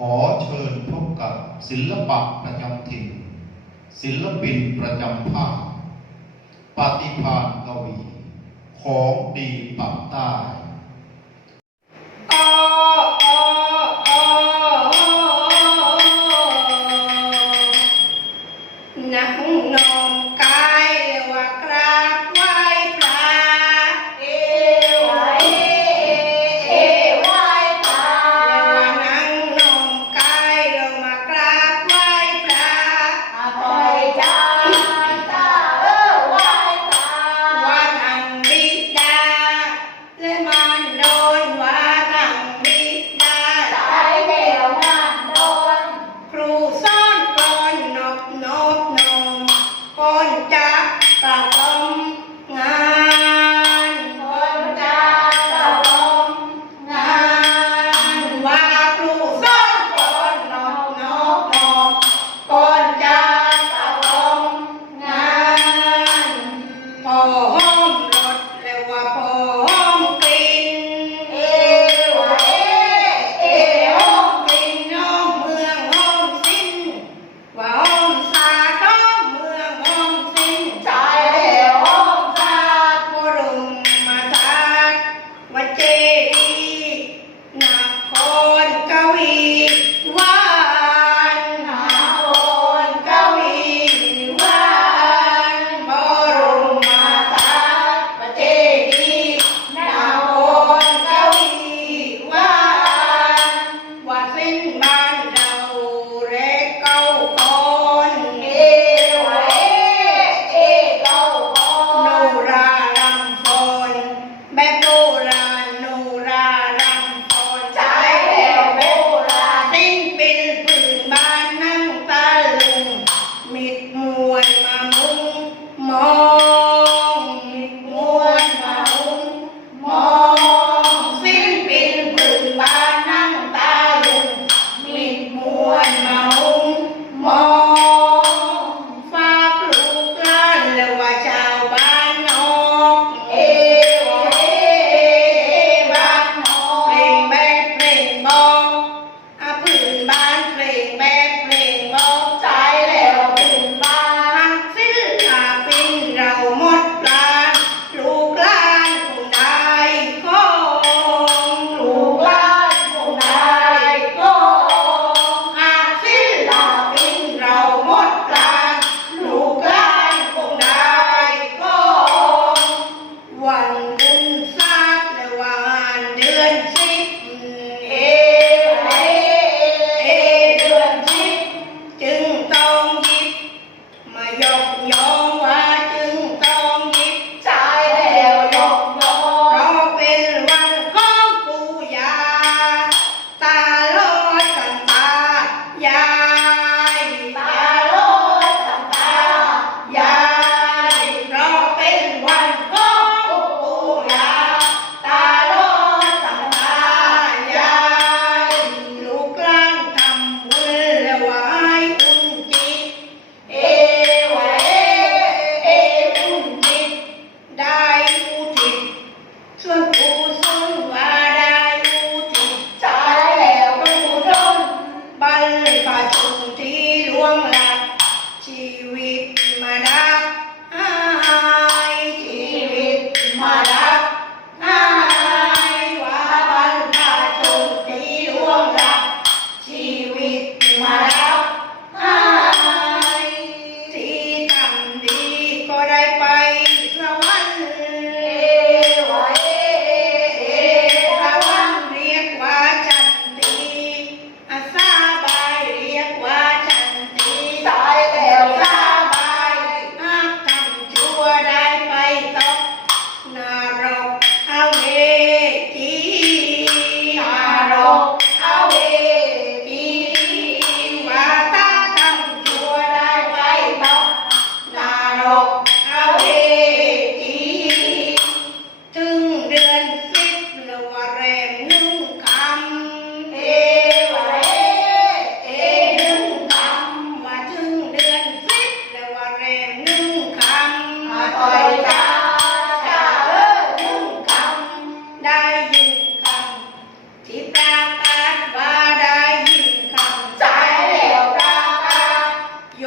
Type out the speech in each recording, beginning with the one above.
ขอเชิญพบกับศิลปะประจำถิ่น ศิลปินประจำภาค ปฏิภาณกวี ของดีปักใต้นักนอง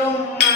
ثم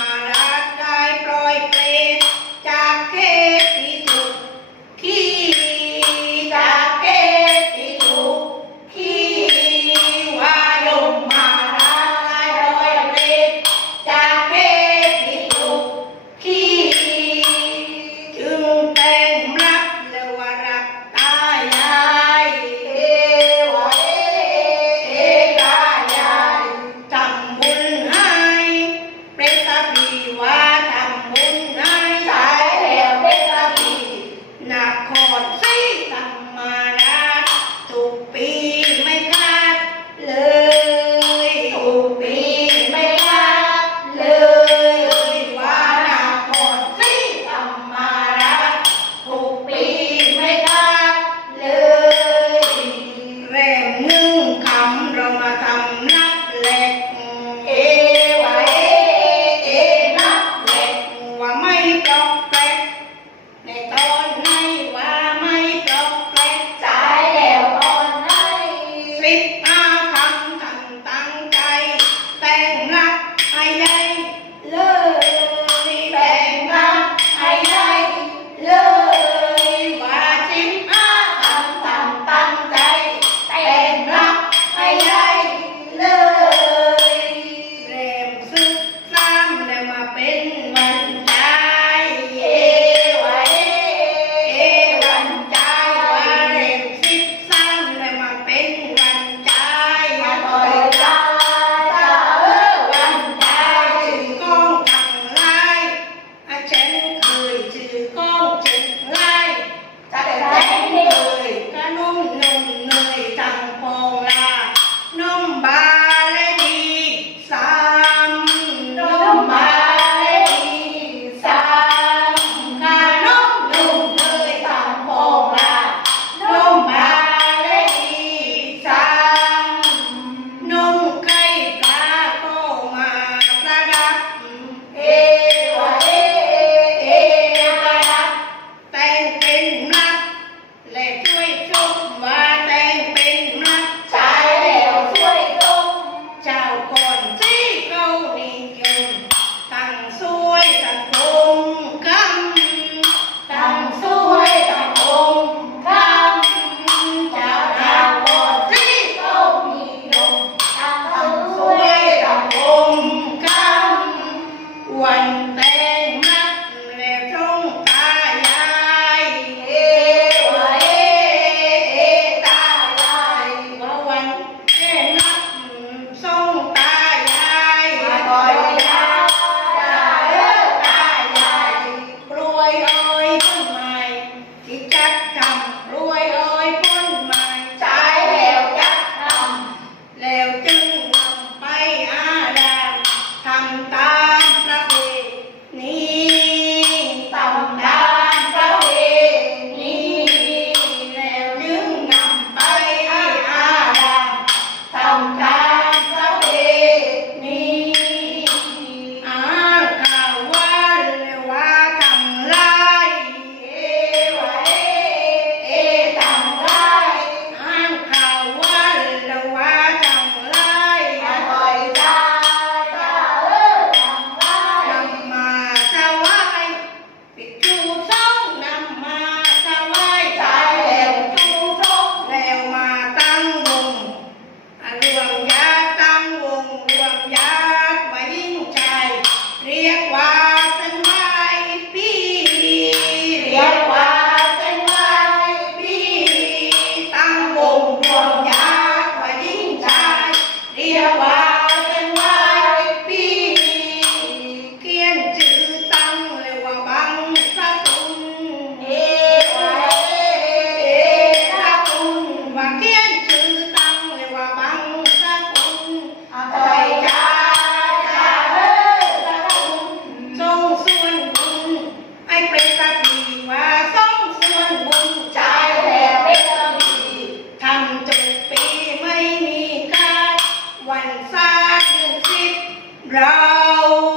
tchau!